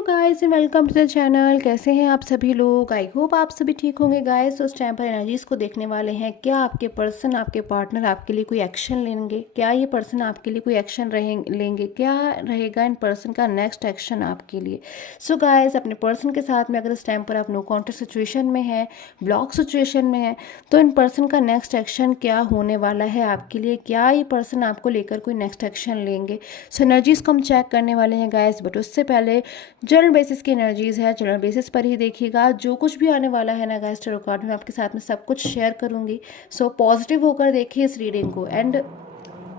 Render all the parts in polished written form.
Hello guys and welcome to the channel. कैसे हैं आप सभी लोग? आई होप आप सभी ठीक होंगे गाइस। उस टाइम पर एनर्जीज को देखने वाले हैं। क्या आपके पर्सन, आपके पार्टनर आपके लिए कोई एक्शन लेंगे? क्या ये पर्सन आपके लिए कोई एक्शन लेंगे? क्या रहेगा इन पर्सन का नेक्स्ट एक्शन आपके लिए? सो गाइस, अपने पर्सन के साथ में अगर इस टाइम पर आप नो कॉन्टेक्ट सिचुएशन में है, ब्लॉक सिचुएशन में है, तो इन पर्सन का नेक्स्ट एक्शन क्या होने वाला है आपके लिए? क्या ये पर्सन आपको लेकर कोई नेक्स्ट एक्शन लेंगे? सो एनर्जीज को हम चेक करने वाले हैं गाइस, बट उससे पहले जनरल बेसिस की एनर्जीज है, जनरल बेसिस पर ही देखिएगा। जो कुछ भी आने वाला है ना गाइस टैरो कार्ड में, आपके साथ में सब कुछ शेयर करूंगी। सो पॉजिटिव होकर देखिए इस रीडिंग को। एंड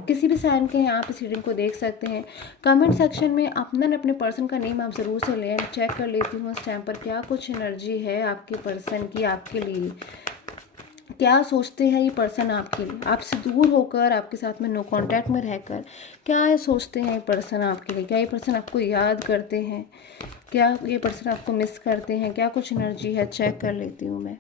किसी भी साइन के हैं आप इस रीडिंग को देख सकते हैं। कमेंट सेक्शन में अपने पर्सन का नेम आप ज़रूर से लें। चेक कर लेती हूँ इस टाइम पर क्या कुछ एनर्जी है आपके पर्सन की आपके लिए। क्या सोचते हैं ये पर्सन आपके लिए, आपसे दूर होकर, आपके साथ में नो कांटेक्ट में रहकर क्या सोचते हैं ये पर्सन आपके लिए? क्या ये पर्सन आपको याद करते हैं? क्या ये पर्सन आपको मिस करते हैं? क्या कुछ एनर्जी है, चेक कर लेती हूँ मैं।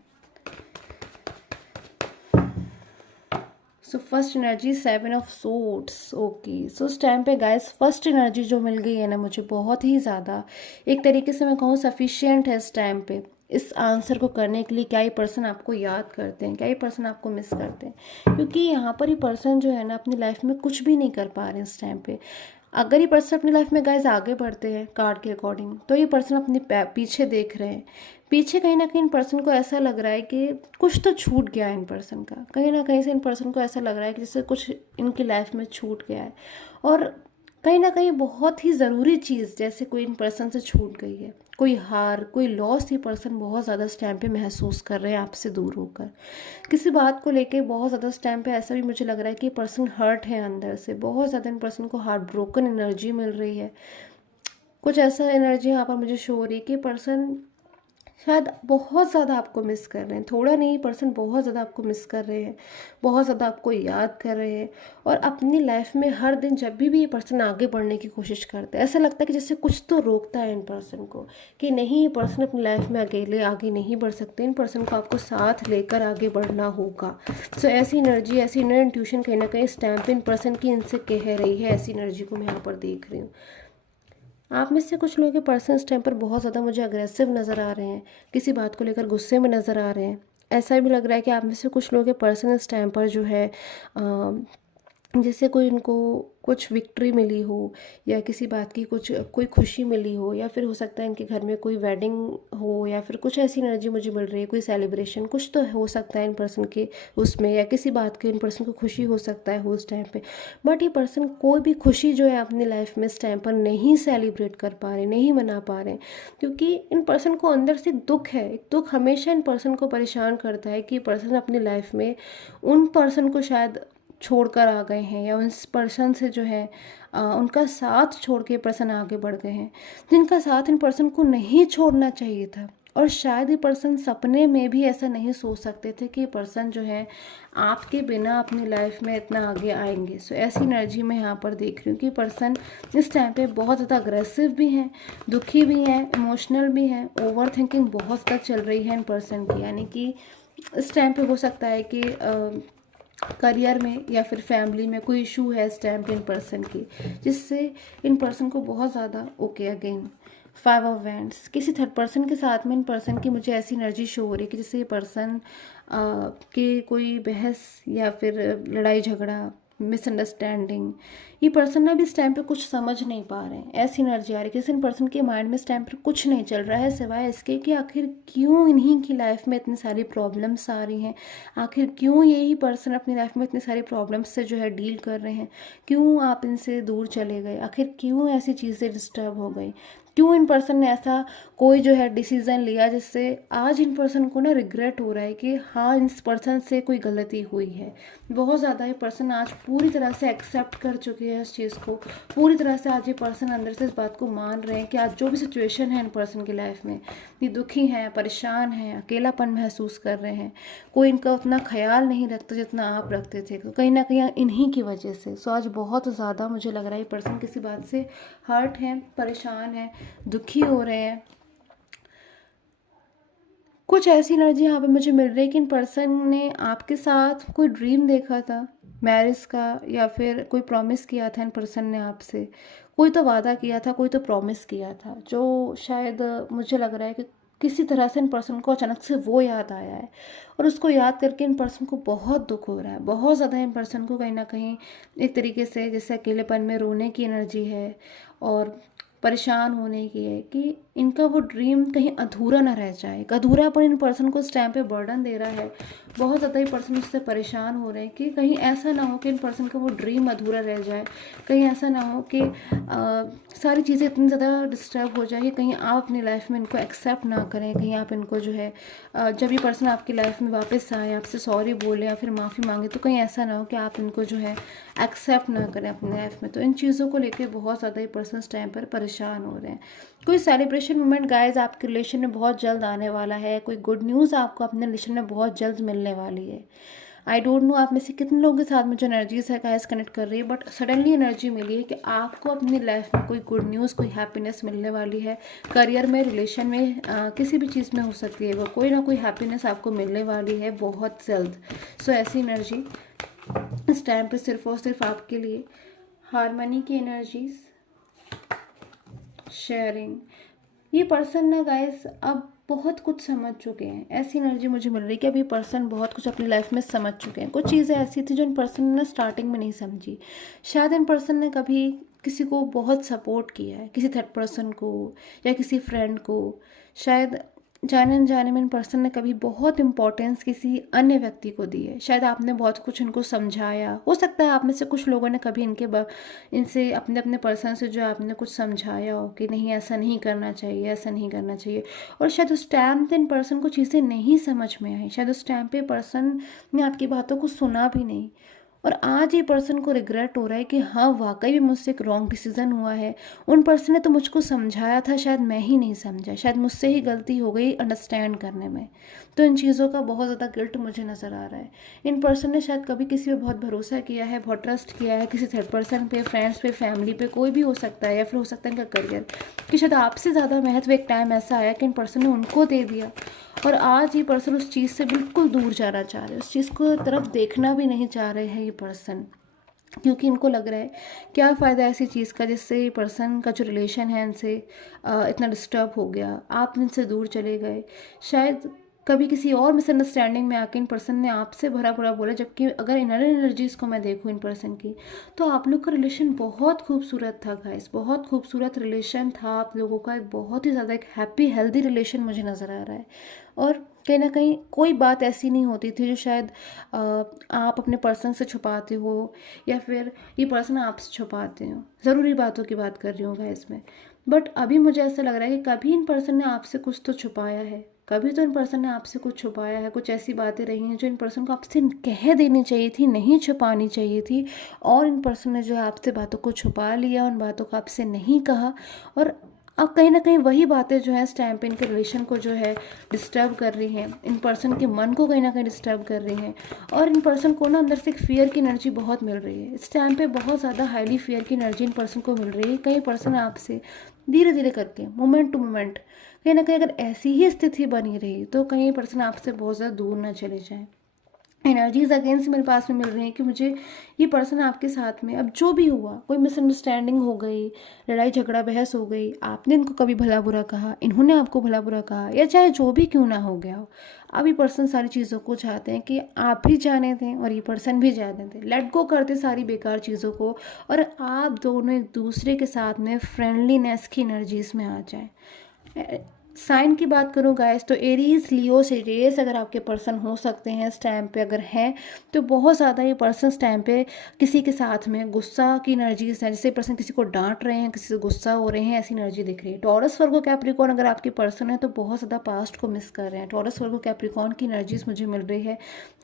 So first energy 7 of swords. Okay, so उस टाइम पे गाइस फर्स्ट एनर्जी जो मिल गई है ना मुझे, बहुत ही ज़्यादा एक तरीके से मैं कहूँ सफिशियंट है इस टाइम पे इस आंसर को करने के लिए। क्या ये पर्सन आपको याद करते हैं? क्या ये पर्सन आपको मिस करते हैं? क्योंकि यहाँ पर ये पर्सन जो है ना अपनी लाइफ में कुछ भी नहीं कर पा रहे हैं इस टाइम पे। अगर ये पर्सन अपनी लाइफ में गाइज आगे बढ़ते हैं कार्ड के अकॉर्डिंग, तो ये पर्सन अपने पीछे देख रहे हैं। पीछे कहीं ना कहीं इन पर्सन को ऐसा लग रहा है कि कुछ तो छूट गया है इन पर्सन का। कहीं ना कहीं से इन पर्सन को ऐसा लग रहा है कि जैसे कुछ इनकी लाइफ में छूट गया है, और कहीं ना कहीं बहुत ही ज़रूरी चीज़ जैसे कोई इन पर्सन से छूट गई है। कोई हार, कोई लॉस ये पर्सन बहुत ज़्यादा इस टाइम पे महसूस कर रहे हैं आपसे दूर होकर। किसी बात को लेके बहुत ज़्यादा इस टाइम पे ऐसा भी मुझे लग रहा है कि पर्सन हर्ट है अंदर से। बहुत ज़्यादा इन पर्सन को हार्ट ब्रोकन एनर्जी मिल रही है। कुछ ऐसा एनर्जी यहाँ पर मुझे शो हो रही है कि पर्सन शायद बहुत ज़्यादा आपको मिस कर रहे हैं। थोड़ा नहीं, पर्सन बहुत ज़्यादा आपको मिस कर रहे हैं, बहुत ज़्यादा आपको याद कर रहे हैं। और अपनी लाइफ में हर दिन जब भी ये पर्सन आगे बढ़ने की कोशिश करते हैं, ऐसा लगता है कि जैसे कुछ तो रोकता है इन पर्सन को कि नहीं, ये पर्सन अपनी लाइफ में अकेले आगे नहीं बढ़ सकते। इन पर्सन को आपको साथ लेकर आगे बढ़ना होगा। सो ऐसी एनर्जी, ऐसी इनर इंट्यूशन कहीं ना कहीं इस टाइम पे इन पर्सन की इनसे कह रही है। ऐसी एनर्जी को मैं यहाँ पर देख रही हूँ। आप में से कुछ लोगों के पर्सन इस टाइम पर बहुत ज़्यादा मुझे अग्रेसिव नज़र आ रहे हैं, किसी बात को लेकर गुस्से में नज़र आ रहे हैं। ऐसा भी लग रहा है कि आप में से कुछ लोगों के पर्सन इस टाइम पर जो है जैसे कोई इनको कुछ विक्ट्री मिली हो, या किसी बात की कुछ कोई खुशी मिली हो, या फिर हो सकता है इनके घर में कोई वेडिंग हो, या फिर कुछ ऐसी एनर्जी मुझे मिल रही है, कोई सेलिब्रेशन कुछ तो हो सकता है इन पर्सन के उसमें, या किसी बात की इन पर्सन को खुशी हो सकता है हो उस टाइम पे। बट ये पर्सन कोई भी खुशी जो है अपनी लाइफ में इस टाइम पर नहीं सेलिब्रेट कर पा रहे, नहीं मना पा रहे, क्योंकि इन पर्सन को अंदर से दुख है। एक दुख हमेशा इन पर्सन को परेशान करता है कि पर्सन अपनी लाइफ में उन पर्सन को शायद छोड़कर आ गए हैं, या उस पर्सन से जो है उनका साथ छोड़ के पर्सन आगे बढ़ गए हैं, जिनका साथ इन पर्सन को नहीं छोड़ना चाहिए था। और शायद ये पर्सन सपने में भी ऐसा नहीं सोच सकते थे कि ये पर्सन जो है आपके बिना अपनी लाइफ में इतना आगे आएंगे। सो ऐसी एनर्जी मैं यहाँ पर देख रही हूँ कि पर्सन इस टाइम पे बहुत ज़्यादा अग्रेसिव भी हैं, दुखी भी हैं, इमोशनल भी हैं। ओवर थिंकिंग बहुत ज़्यादा चल रही है इन पर्सन की, यानी कि इस टाइम पे हो सकता है कि करियर में या फिर फैमिली में कोई इशू है इस टाइम पे इन पर्सन की, जिससे इन पर्सन को बहुत ज़्यादा ओके अगेन 5 ऑफ वैंड्स किसी थर्ड पर्सन के साथ में इन पर्सन की मुझे ऐसी एनर्जी शो हो रही है कि जैसे ये पर्सन के कोई बहस या फिर लड़ाई झगड़ा, मिसअंडरस्टैंडिंग, ये पर्सन ना भी इस टाइम पे कुछ समझ नहीं पा रहे हैं। ऐसी एनर्जी आ रही है कि इन पर्सन के माइंड में इस टाइम पर कुछ नहीं चल रहा है सिवाय इसके कि आखिर क्यों इन्हीं की लाइफ में इतनी सारी प्रॉब्लम्स आ रही हैं, आखिर क्यों यही पर्सन अपनी लाइफ में इतनी सारी प्रॉब्लम्स से जो है डील कर रहे हैं, क्यों आप इनसे दूर चले गए, आखिर क्यों ऐसी चीज़ें डिस्टर्ब हो गई, क्यों इन पर्सन ने ऐसा कोई जो है डिसीज़न लिया जिससे आज इन पर्सन को ना रिग्रेट हो रहा है कि हाँ इस पर्सन से कोई गलती हुई है। बहुत ज़्यादा ये पर्सन आज पूरी तरह से एक्सेप्ट कर चुके हैं इस चीज़ को। पूरी तरह से आज ये पर्सन अंदर से इस बात को मान रहे हैं कि आज जो भी सिचुएशन है इन पर्सन की लाइफ में, ये दुखी हैं, परेशान हैं, अकेलापन महसूस कर रहे हैं, कोई इनका उतना ख्याल नहीं रखता जितना आप रखते थे, तो कहीं ना कहीं इन्हीं की वजह से। सो आज बहुत ज़्यादा मुझे लग रहा है ये पर्सन किसी बात से हर्ट है, परेशान है, दुखी हो रहे हैं। कुछ ऐसी एनर्जी यहाँ पे मुझे मिल रही है कि इन पर्सन ने आपके साथ कोई ड्रीम देखा था, मैरिज का, या फिर कोई प्रॉमिस किया था इन पर्सन ने आपसे, कोई तो वादा किया था, कोई तो प्रॉमिस किया था, जो शायद मुझे लग रहा है कि किसी तरह से इन पर्सन को अचानक से वो याद आया है, और उसको याद करके इन पर्सन को बहुत दुख हो रहा है, बहुत ज़्यादा इन पर्सन को कहीं ना कहीं एक तरीके से जैसे अकेलेपन में रोने की एनर्जी है, और परेशान होने की है कि इनका वो ड्रीम कहीं अधूरा ना रह जाए। एक अधूरापन इन पर्सन को इस टाइम पे बर्डन दे रहा है, बहुत ज़्यादा ही पर्सन उससे परेशान हो रहे हैं कि कहीं ऐसा ना हो कि इन पर्सन का वो ड्रीम अधूरा रह जाए, कहीं ऐसा ना हो कि सारी चीज़ें इतनी ज़्यादा डिस्टर्ब हो जाए कि कहीं आप अपनी लाइफ में इनको एक्सेप्ट ना करें, कहीं आप इनको जो है जब ये पर्सन आपकी लाइफ में वापस आए, आपसे सॉरी बोले या फिर माफ़ी मांगे, तो कहीं ऐसा ना हो कि आप इनको जो है एक्सेप्ट ना करें अपनी लाइफ में। तो इन चीज़ों को लेकर बहुत ज़्यादा ही पर्सन इस टाइम पर परेशान हो रहे हैं। कोई सेलिब्रेशन मोमेंट गाइज आपके रिलेशन में बहुत जल्द आने वाला है, कोई गुड न्यूज़ आपको अपने रिलेशन में बहुत जल्द मिलने वाली है। आई डोंट नो आप में से कितने लोगों के साथ में जो एनर्जीज है गाइस कनेक्ट कर रही है, बट सडनली एनर्जी मिली है कि आपको अपनी लाइफ में कोई गुड न्यूज़, कोई हैप्पीनेस मिलने वाली है। करियर में, रिलेशन में, किसी भी चीज़ में हो सकती है वो, कोई ना कोई हैप्पीनेस आपको मिलने वाली है बहुत जल्द। सो ऐसी एनर्जी इस टाइम पे सिर्फ और सिर्फ आपके लिए। हारमनी की एनर्जीज, शेयरिंग, ये पर्सन ना गाइस अब बहुत कुछ समझ चुके हैं। ऐसी एनर्जी मुझे मिल रही है कि अब ये पर्सन बहुत कुछ अपनी लाइफ में समझ चुके हैं। कुछ चीज़ें ऐसी थी जो इन पर्सन ने स्टार्टिंग में नहीं समझी। शायद इन पर्सन ने कभी किसी को बहुत सपोर्ट किया है, किसी थर्ड पर्सन को या किसी फ्रेंड को, शायद जाने अनजाने में इन पर्सन ने कभी बहुत इंपॉर्टेंस किसी अन्य व्यक्ति को दी है। शायद आपने बहुत कुछ इनको समझाया, हो सकता है आप में से कुछ लोगों ने कभी इनसे अपने अपने पर्सन से जो आपने कुछ समझाया हो कि नहीं ऐसा नहीं करना चाहिए, ऐसा नहीं करना चाहिए, और शायद उस टाइम पे इन पर्सन को चीज़ें नहीं समझ में आई, शायद उस टाइम पे पर्सन ने आपकी बातों को सुना भी नहीं, और आज ये पर्सन को रिग्रेट हो रहा है कि हाँ वाकई भी मुझसे एक रॉन्ग डिसीजन हुआ है। उन पर्सन ने तो मुझको समझाया था, शायद मैं ही नहीं समझा, शायद मुझसे ही गलती हो गई अंडरस्टैंड करने में। तो इन चीज़ों का बहुत ज़्यादा गिल्ट मुझे नज़र आ रहा है। इन पर्सन ने शायद कभी किसी पे बहुत भरोसा किया है, बहुत ट्रस्ट किया है, किसी थर्ड पर्सन पे, फ्रेंड्स पे, फैमिली पे, कोई भी हो सकता है, या फिर हो सकता है इनका करियर, कि शायद आपसे ज़्यादा महत्व एक टाइम ऐसा आया कि इन पर्सन ने उनको दे दिया, और आज ये पर्सन उस चीज़ से बिल्कुल दूर जाना चाह रहे हैं, उस चीज़ को तरफ देखना भी नहीं चाह रहे हैं ये पर्सन, क्योंकि इनको लग रहा है क्या फ़ायदा ऐसी चीज़ का जिससे ये पर्सन का जो रिलेशन है इनसे इतना डिस्टर्ब हो गया, आप इनसे दूर चले गए। शायद कभी किसी और मिसअंडरस्टैंडिंग में आके इन पर्सन ने आपसे भरा बुरा बोला, जबकि अगर इनर एनर्जीज़ को मैं देखूँ इन पर्सन की, तो आप लोग का रिलेशन बहुत खूबसूरत था गाइस, बहुत खूबसूरत रिलेशन था आप लोगों का, एक बहुत ही ज़्यादा एक हैप्पी हेल्दी रिलेशन मुझे नज़र आ रहा है। और कहीं ना कहीं कोई बात ऐसी नहीं होती थी जो शायद आप अपने पर्सन से छुपाते हो, या फिर ये पर्सन आपसे छुपाते हो। ज़रूरी बातों की बात कर रही हूँ गाइस मैं, बट अभी मुझे ऐसा लग रहा है कि कभी इन पर्सन ने आपसे कुछ तो छुपाया है, कभी तो इन पर्सन ने आपसे कुछ छुपाया है, कुछ ऐसी बातें रही हैं जो इन पर्सन को आपसे कह देनी चाहिए थी, नहीं छुपानी चाहिए थी, और इन पर्सन ने जो है आपसे बातों को छुपा लिया, उन बातों को आपसे नहीं कहा, और अब कहीं ना कहीं वही बातें जो है इस टाइम पे इनके रिलेशन को जो है डिस्टर्ब कर रही हैं, इन पर्सन के मन को कहीं ना कहीं डिस्टर्ब कर रही हैं, और इन पर्सन को ना अंदर से एक फियर की एनर्जी बहुत मिल रही है इस टाइम पे, बहुत ज़्यादा हाईली फियर की एनर्जी इन पर्सन को मिल रही है। कई पर्सन आपसे धीरे धीरे करके, मोमेंट टू मोमेंट, कहीं ना कहीं अगर ऐसी ही स्थिति बनी रही तो कहीं पर्सन आपसे बहुत ज़्यादा दूर ना चले जाएं। एनर्जीज अगेंस्ट मेरे पास में मिल रही हैं कि मुझे ये पर्सन आपके साथ में, अब जो भी हुआ, कोई मिसअंडरस्टैंडिंग हो गई, लड़ाई झगड़ा बहस हो गई, आपने इनको कभी भला बुरा कहा, इन्होंने आपको भला बुरा कहा, या चाहे जो भी क्यों ना हो गया हो, अब ये पर्सन सारी चीज़ों को चाहते हैं कि आप भी जाने दें और ये पर्सन भी जाने दें, लेट गो करते सारी बेकार चीज़ों को, और आप दोनों एक दूसरे के साथ में फ्रेंडलीनेस की एनर्जीज में आ जाएं। साइन की बात करूँ गाइस, तो एरीज, लियो, सिरियस अगर आपके पर्सन हो सकते हैं इस टाइम पे, अगर हैं तो बहुत ज़्यादा ये पर्सन इस टाइम पे किसी के साथ में गुस्सा की एनर्जीज है, जैसे पर्सन किसी को डांट रहे हैं, किसी से गुस्सा हो रहे हैं, ऐसी एनर्जी दिख रही है। टॉरस, वर्गो, कैप्रिकॉर्न अगर आपके पर्सन है तो बहुत ज़्यादा पास्ट को मिस कर रहे हैं। टॉरस, वर्गो, कैप्रिकॉर्न की एनर्जीज मुझे मिल रही है।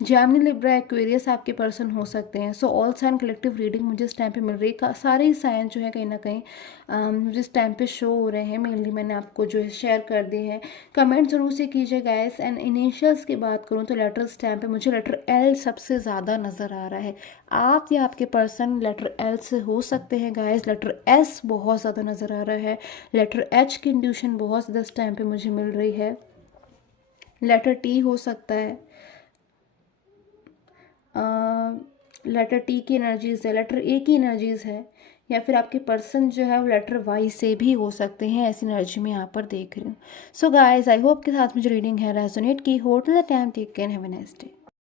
जैमिनी, लिब्रा, एक्वेरियस आपके पर्सन हो सकते हैं। So all sign collective reading मुझे इस टाइम पे मिल रही है। सारे ही साइन जो है कहीं ना कहीं मुझे इस टाइम पे शो हो रहे हैं, मेनली मैंने आपको जो है शेयर कर दिए हैं। कमेंट जरूर से कीजिए गाइस। एंड इनिशियल्स की बात करूँ तो लेटर स्टैम्प पे मुझे लेटर एल सबसे ज़्यादा नज़र आ रहा है। आप या आपके पर्सन लेटर एल से हो सकते हैं गाइस। लेटर एस बहुत ज़्यादा नज़र आ रहा है। लेटर एच की इंट्यूशन बहुत ज़्यादा इस टाइम पे मुझे मिल रही है। लेटर टी हो सकता है। लेटर टी की एनर्जीज है, लेटर ए की एनर्जीज है, या फिर आपके पर्सन जो है वो लेटर वाई से भी हो सकते हैं, ऐसी एनर्जी में यहाँ पर देख रही हूँ। सो गाइस आई होप के साथ में जो रीडिंग है रेजोनेट की हो। Till the time take care, have a nice day.